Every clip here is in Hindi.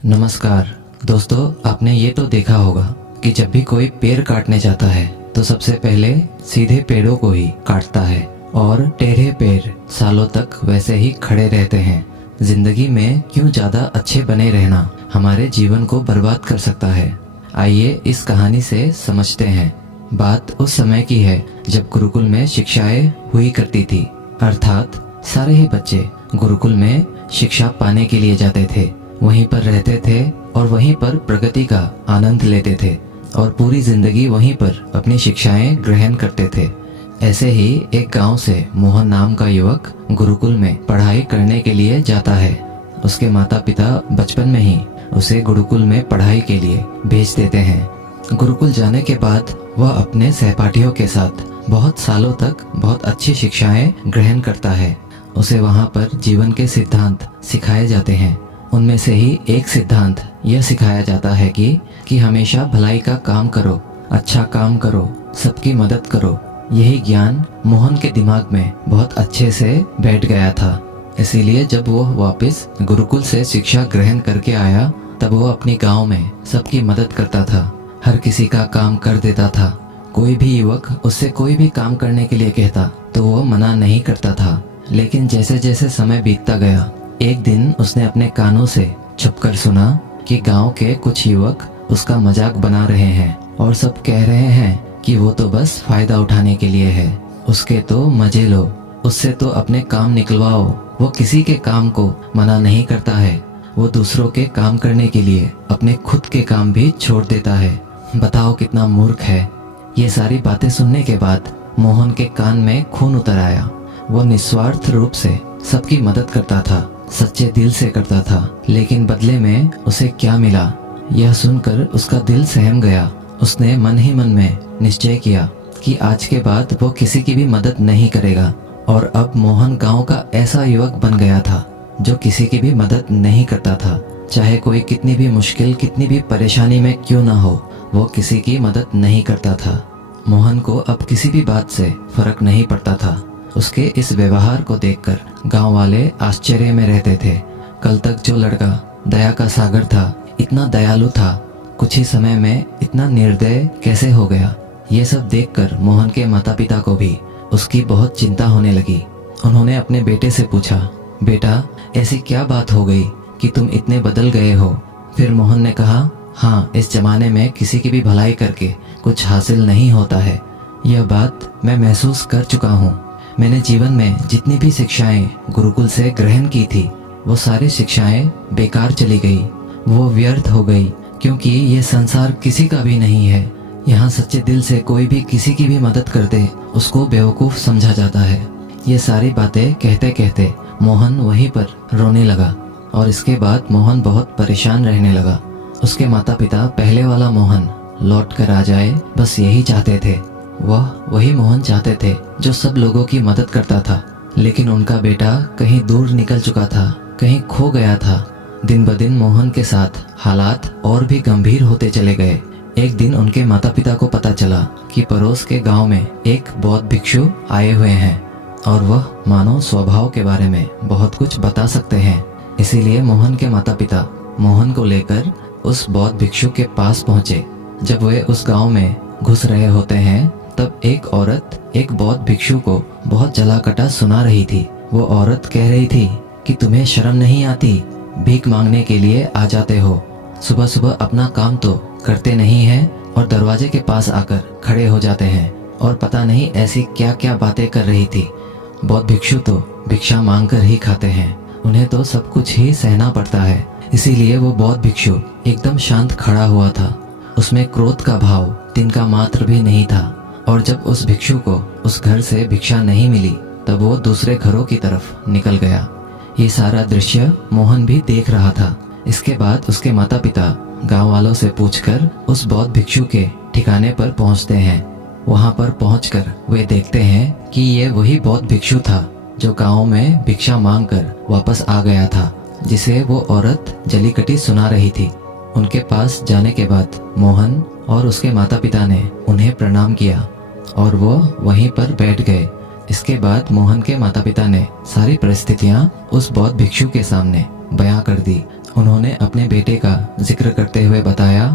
नमस्कार दोस्तों, आपने ये तो देखा होगा कि जब भी कोई पेड़ काटने जाता है तो सबसे पहले सीधे पेड़ों को ही काटता है और टेढ़े पेड़ सालों तक वैसे ही खड़े रहते हैं। जिंदगी में क्यों ज्यादा अच्छे बने रहना हमारे जीवन को बर्बाद कर सकता है। आइए इस कहानी से समझते हैं। बात उस समय की है जब गुरुकुल में शिक्षाएं हुई करती थी, अर्थात सारे ही बच्चे गुरुकुल में शिक्षा पाने के लिए जाते थे, वहीं पर रहते थे और वहीं पर प्रगति का आनंद लेते थे और पूरी जिंदगी वहीं पर अपनी शिक्षाएं ग्रहण करते थे। ऐसे ही एक गांव से मोहन नाम का युवक गुरुकुल में पढ़ाई करने के लिए जाता है। उसके माता पिता बचपन में ही उसे गुरुकुल में पढ़ाई के लिए भेज देते हैं। गुरुकुल जाने के बाद वह अपने सहपाठियों के साथ बहुत सालों तक बहुत अच्छी शिक्षाएं ग्रहण करता है। उसे वहां पर जीवन के सिद्धांत सिखाए जाते हैं। उनमें से ही एक सिद्धांत यह सिखाया जाता है कि हमेशा भलाई का काम करो, अच्छा काम करो, सबकी मदद करो। यही ज्ञान मोहन के दिमाग में बहुत अच्छे से बैठ गया था। इसीलिए जब वो वापस गुरुकुल से शिक्षा ग्रहण करके आया तब वो अपनी गांव में सबकी मदद करता था, हर किसी का काम कर देता था। कोई भी युवक उससे कोई भी काम करने के लिए कहता तो वो मना नहीं करता था। लेकिन जैसे जैसे समय बीतता गया, एक दिन उसने अपने कानों से छुपकर सुना कि गांव के कुछ युवक उसका मजाक बना रहे हैं और सब कह रहे हैं कि वो तो बस फायदा उठाने के लिए है, उसके तो मजे लो, उससे तो अपने काम निकलवाओ। वो किसी के काम को मना नहीं करता है, वो दूसरों के काम करने के लिए अपने खुद के काम भी छोड़ देता है। बताओ कितना मूर्ख है। ये सारी बातें सुनने के बाद मोहन के कान में खून उतर आया। वो निस्वार्थ रूप से सबकी मदद करता था, सच्चे दिल से करता था, लेकिन बदले में उसे क्या मिला यह सुनकर उसका दिल सहम गया। उसने मन ही मन में निश्चय किया कि आज के बाद वो किसी की भी मदद नहीं करेगा। और अब मोहन गांव का ऐसा युवक बन गया था जो किसी की भी मदद नहीं करता था। चाहे कोई कितनी भी मुश्किल, कितनी भी परेशानी में क्यों ना हो, वो किसी की मदद नहीं करता था। मोहन को अब किसी भी बात से फर्क नहीं पड़ता था। उसके इस व्यवहार को देखकर गांव वाले आश्चर्य में रहते थे। कल तक जो लड़का दया का सागर था, इतना दयालु था, कुछ ही समय में इतना निर्दय कैसे हो गया। ये सब देखकर मोहन के माता पिता को भी उसकी बहुत चिंता होने लगी। उन्होंने अपने बेटे से पूछा, बेटा ऐसी क्या बात हो गई कि तुम इतने बदल गए हो। फिर मोहन ने कहा, हाँ, इस जमाने में किसी की भी भलाई करके कुछ हासिल नहीं होता है। यह बात मैं महसूस कर चुका हूँ। मैंने जीवन में जितनी भी शिक्षाएं गुरुकुल से ग्रहण की थी वो सारी शिक्षाएं बेकार चली गई, वो व्यर्थ हो गई, क्योंकि ये संसार किसी का भी नहीं है। यहाँ सच्चे दिल से कोई भी किसी की भी मदद कर दे उसको बेवकूफ समझा जाता है। ये सारी बातें कहते कहते मोहन वहीं पर रोने लगा और इसके बाद मोहन बहुत परेशान रहने लगा। उसके माता पिता पहले वाला मोहन लौट कर आ जाए, बस यही चाहते थे। वह वही मोहन चाहते थे जो सब लोगों की मदद करता था। लेकिन उनका बेटा कहीं दूर निकल चुका था, कहीं खो गया था। दिन ब दिन मोहन के साथ हालात और भी गंभीर होते चले गए। एक दिन उनके माता पिता को पता चला कि पड़ोस के गांव में एक बौद्ध भिक्षु आए हुए हैं और वह मानव स्वभाव के बारे में बहुत कुछ बता सकते हैं। इसीलिए मोहन के माता पिता मोहन को लेकर उस बौद्ध भिक्षु के पास पहुंचे। जब वे उस गांव में घुस रहे होते हैं तब एक औरत एक बौद्ध भिक्षु को बहुत जला कटा सुना रही थी। वो औरत कह रही थी कि तुम्हें शर्म नहीं आती, भीख मांगने के लिए आ जाते हो, सुबह सुबह अपना काम तो करते नहीं हैं और दरवाजे के पास आकर खड़े हो जाते हैं और पता नहीं ऐसी क्या क्या बातें कर रही थी। बौद्ध भिक्षु तो भिक्षा मांग कर ही खाते हैं, उन्हें तो सब कुछ ही सहना पड़ता है। इसीलिए वो बौद्ध भिक्षु एकदम शांत खड़ा हुआ था। उसमें क्रोध का भाव तिनका मात्र भी नहीं था। और जब उस भिक्षु को उस घर से भिक्षा नहीं मिली तब वो दूसरे घरों की तरफ निकल गया। ये सारा दृश्य मोहन भी देख रहा था। इसके बाद उसके माता पिता गांव वालों से पूछकर उस बौद्ध भिक्षु के ठिकाने पर पहुंचते हैं। वहां पर पहुंचकर वे देखते हैं कि ये वही बौद्ध भिक्षु था जो गांव में भिक्षा मांगकर वापस आ गया था, जिसे वो औरत जली कटी सुना रही थी। उनके पास जाने के बाद मोहन और उसके माता पिता ने उन्हें प्रणाम किया और वो वहीं पर बैठ गए। इसके बाद मोहन के माता पिता ने सारी परिस्थितियां उस बौद्ध भिक्षु के सामने बयां कर दी उन्होंने अपने बेटे का जिक्र करते हुए बताया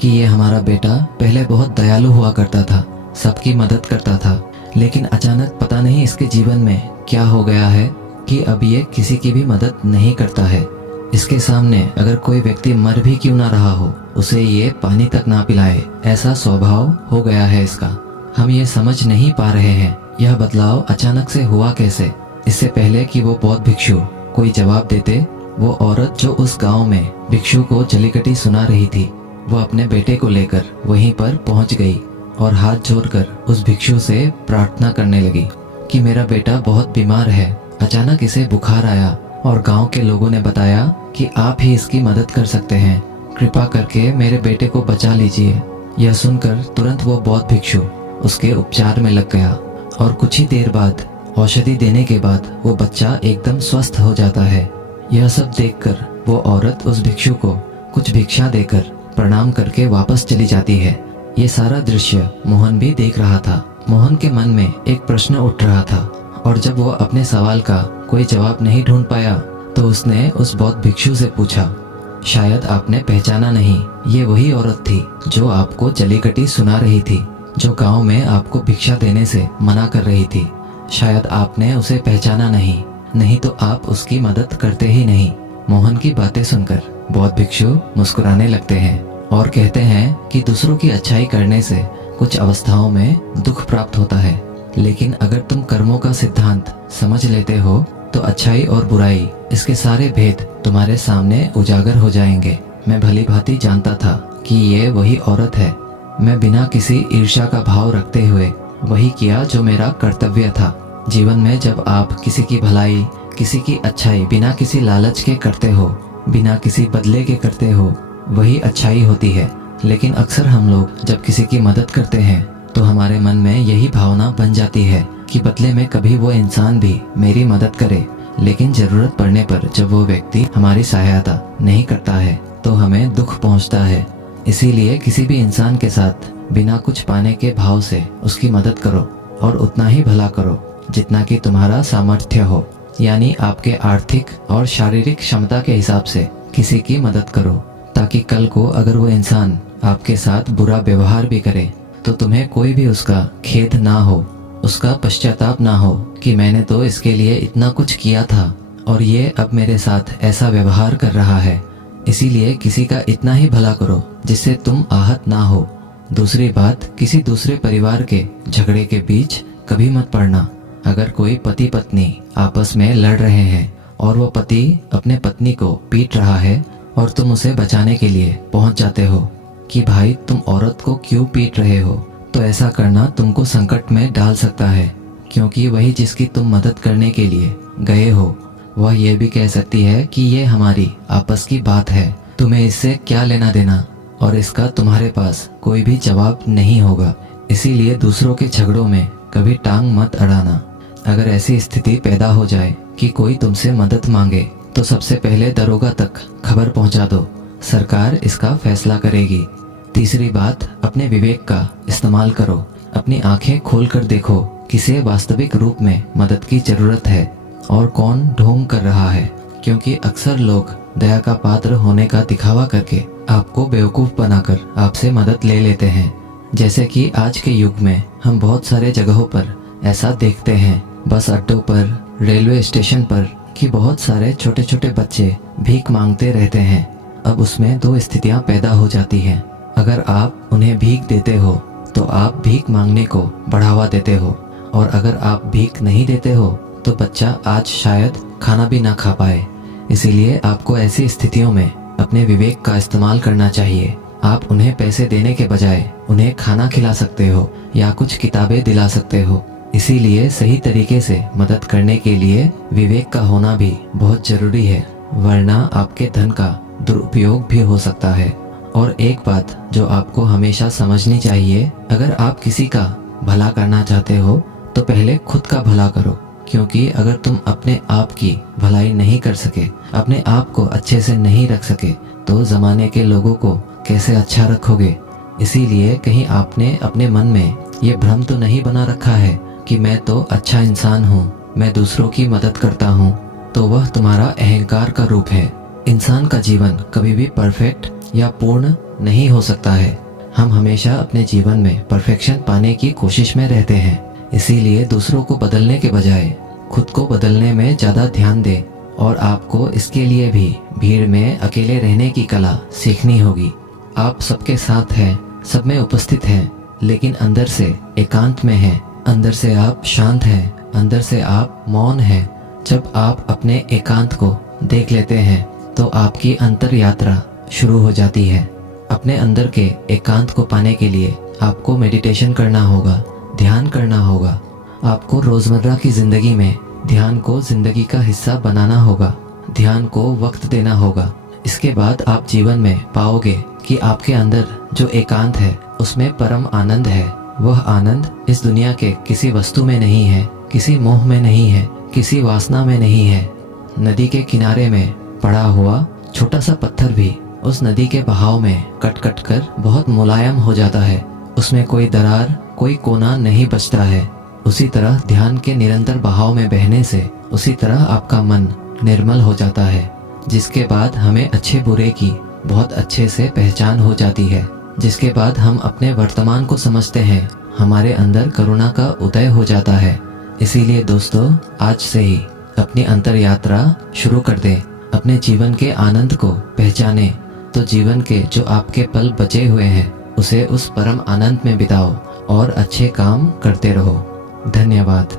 कि ये हमारा बेटा पहले बहुत दयालु हुआ करता था, सबकी मदद करता था, लेकिन अचानक पता नहीं इसके जीवन में क्या हो गया है कि अब ये किसी की भी मदद नहीं करता है। इसके सामने अगर कोई व्यक्ति मर भी क्यों ना रहा हो, उसे ये पानी तक ना पिलाए, ऐसा स्वभाव हो गया है इसका। हम ये समझ नहीं पा रहे हैं यह बदलाव अचानक से हुआ कैसे। इससे पहले कि वो बौद्ध भिक्षु कोई जवाब देते, वो औरत जो उस गांव में भिक्षु को जलीकटी सुना रही थी, वो अपने बेटे को लेकर वहीं पर पहुंच गई और हाथ जोड़कर उस भिक्षु से प्रार्थना करने लगी कि मेरा बेटा बहुत बीमार है, अचानक इसे बुखार आया और गांव के लोगों ने बताया कि आप ही इसकी मदद कर सकते हैं, कृपा करके मेरे बेटे को बचा लीजिए। यह सुनकर तुरंत वो बौद्ध भिक्षु उसके उपचार में लग गया और कुछ ही देर बाद औषधि देने के बाद वो बच्चा एकदम स्वस्थ हो जाता है। यह सब देखकर वो औरत उस भिक्षु को कुछ भिक्षा देकर प्रणाम करके वापस चली जाती है। ये सारा दृश्य मोहन भी देख रहा था। मोहन के मन में एक प्रश्न उठ रहा था और जब वो अपने सवाल का कोई जवाब नहीं ढूंढ पाया तो उसने उस बौद्ध भिक्षु से पूछा, शायद आपने पहचाना नहीं, ये वही औरत थी जो आपको जलीकटी सुना रही थी, जो गांव में आपको भिक्षा देने से मना कर रही थी। शायद आपने उसे पहचाना नहीं तो आप उसकी मदद करते ही नहीं। मोहन की बातें सुनकर बौद्ध भिक्षु मुस्कुराने लगते हैं और कहते हैं कि दूसरों की अच्छाई करने से कुछ अवस्थाओं में दुख प्राप्त होता है, लेकिन अगर तुम कर्मों का सिद्धांत समझ लेते हो तो अच्छाई और बुराई, इसके सारे भेद तुम्हारे सामने उजागर हो जाएंगे। मैं भली भांति जानता था कि ये वही औरत है। मैं बिना किसी ईर्ष्या का भाव रखते हुए वही किया जो मेरा कर्तव्य था। जीवन में जब आप किसी की भलाई, किसी की अच्छाई बिना किसी लालच के करते हो, बिना किसी बदले के करते हो, वही अच्छाई होती है। लेकिन अक्सर हम लोग जब किसी की मदद करते हैं तो हमारे मन में यही भावना बन जाती है कि बदले में कभी वो इंसान भी मेरी मदद करे, लेकिन जरूरत पड़ने पर जब वो व्यक्ति हमारी सहायता नहीं करता है तो हमें दुख पहुंचता है। इसीलिए किसी भी इंसान के साथ बिना कुछ पाने के भाव से उसकी मदद करो और उतना ही भला करो जितना कि तुम्हारा सामर्थ्य हो, यानी आपके आर्थिक और शारीरिक क्षमता के हिसाब से किसी की मदद करो, ताकि कल को अगर वो इंसान आपके साथ बुरा व्यवहार भी करे तो तुम्हें कोई भी उसका खेद ना हो, उसका पश्चाताप ना हो कि मैंने तो इसके लिए इतना कुछ किया था और ये अब मेरे साथ ऐसा व्यवहार कर रहा है। इसीलिए किसी का इतना ही भला करो जिससे तुम आहत ना हो। दूसरी बात, किसी दूसरे परिवार के झगड़े के बीच कभी मत पड़ना। अगर कोई पति पत्नी आपस में लड़ रहे हैं और वो पति अपने पत्नी को पीट रहा है और तुम उसे बचाने के लिए पहुंच जाते हो कि भाई तुम औरत को क्यों पीट रहे हो, तो ऐसा करना तुमको संकट में डाल सकता है, क्योंकि वही जिसकी तुम मदद करने के लिए गए हो वह ये भी कह सकती है कि ये हमारी आपस की बात है, तुम्हें इससे क्या लेना देना, और इसका तुम्हारे पास कोई भी जवाब नहीं होगा। इसीलिए दूसरों के झगड़ों में कभी टांग मत अड़ाना। अगर ऐसी स्थिति पैदा हो जाए कि कोई तुमसे मदद मांगे तो सबसे पहले दरोगा तक खबर पहुंचा दो, सरकार इसका फैसला करेगी। तीसरी बात, अपने विवेक का इस्तेमाल करो। अपनी आंखें खोलकर देखो किसे वास्तविक रूप में मदद की जरूरत है और कौन ढोंग कर रहा है, क्योंकि अक्सर लोग दया का पात्र होने का दिखावा करके आपको बेवकूफ बनाकर आपसे मदद ले लेते हैं। जैसे कि आज के युग में हम बहुत सारे जगहों पर ऐसा देखते हैं, बस अड्डों पर, रेलवे स्टेशन पर, कि बहुत सारे छोटे छोटे बच्चे भीख मांगते रहते हैं। अब उसमें दो स्थितियां पैदा हो जाती हैं। अगर आप उन्हें भीख देते हो तो आप भीख मांगने को बढ़ावा देते हो, और अगर आप भीख नहीं देते हो तो बच्चा आज शायद खाना भी ना खा पाए। इसीलिए आपको ऐसी स्थितियों में अपने विवेक का इस्तेमाल करना चाहिए। आप उन्हें पैसे देने के बजाय उन्हें खाना खिला सकते हो या कुछ किताबें दिला सकते हो। इसीलिए सही तरीके से मदद करने के लिए विवेक का होना भी बहुत जरूरी है, वरना आपके धन का दुरुपयोग भी हो सकता है। और एक बात जो आपको हमेशा समझनी चाहिए, अगर आप किसी का भला करना चाहते हो तो पहले खुद का भला करो, क्योंकि अगर तुम अपने आप की भलाई नहीं कर सके, अपने आप को अच्छे से नहीं रख सके, तो जमाने के लोगों को कैसे अच्छा रखोगे। इसीलिए कहीं आपने अपने मन में ये भ्रम तो नहीं बना रखा है कि मैं तो अच्छा इंसान हूँ, मैं दूसरों की मदद करता हूँ, तो वह तुम्हारा अहंकार का रूप है। इंसान का जीवन कभी भी परफेक्ट या पूर्ण नहीं हो सकता है। हम हमेशा अपने जीवन में परफेक्शन पाने की कोशिश में रहते हैं। इसीलिए दूसरों को बदलने के बजाय खुद को बदलने में ज़्यादा ध्यान दें और आपको इसके लिए भी भीड़ में अकेले रहने की कला सीखनी होगी। आप सबके साथ हैं, सब में उपस्थित हैं, लेकिन अंदर से एकांत में हैं। अंदर से आप शांत हैं, अंदर से आप मौन हैं। जब आप अपने एकांत को देख लेते हैं तो आपकी अंतर यात्रा शुरू हो जाती है। अपने अंदर के एकांत को पाने के लिए आपको मेडिटेशन करना होगा, ध्यान करना होगा। आपको रोज़मर्रा की ज़िंदगी में ध्यान को ज़िंदगी का हिस्सा बनाना होगा, ध्यान को वक्त देना होगा। इसके बाद आप जीवन में पाओगे कि आपके अंदर जो एकांत है उसमें परम आनंद है। वह आनंद इस दुनिया के किसी वस्तु में नहीं है, किसी मोह में नहीं है, किसी वासना में नहीं है। नदी के किनारे में पड़ा हुआ छोटा सा पत्थर भी उस नदी के बहाव में कट कट कर बहुत मुलायम हो जाता है। उसमें कोई दरार, कोई कोना नहीं बचता है। उसी तरह ध्यान के निरंतर बहाव में बहने से उसी तरह आपका मन निर्मल हो जाता है, जिसके बाद हमें अच्छे बुरे की बहुत अच्छे से पहचान हो जाती है। जिसके बाद हम अपने वर्तमान को समझते हैं, हमारे अंदर करुणा का उदय हो जाता है। इसीलिए दोस्तों, आज से ही अपनी अंतर यात्रा शुरू कर दें, अपने जीवन के आनंद को पहचानें, तो जीवन के जो आपके पल बचे हुए हैं उसे उस परम आनंद में बिताओ और अच्छे काम करते रहो। धन्यवाद।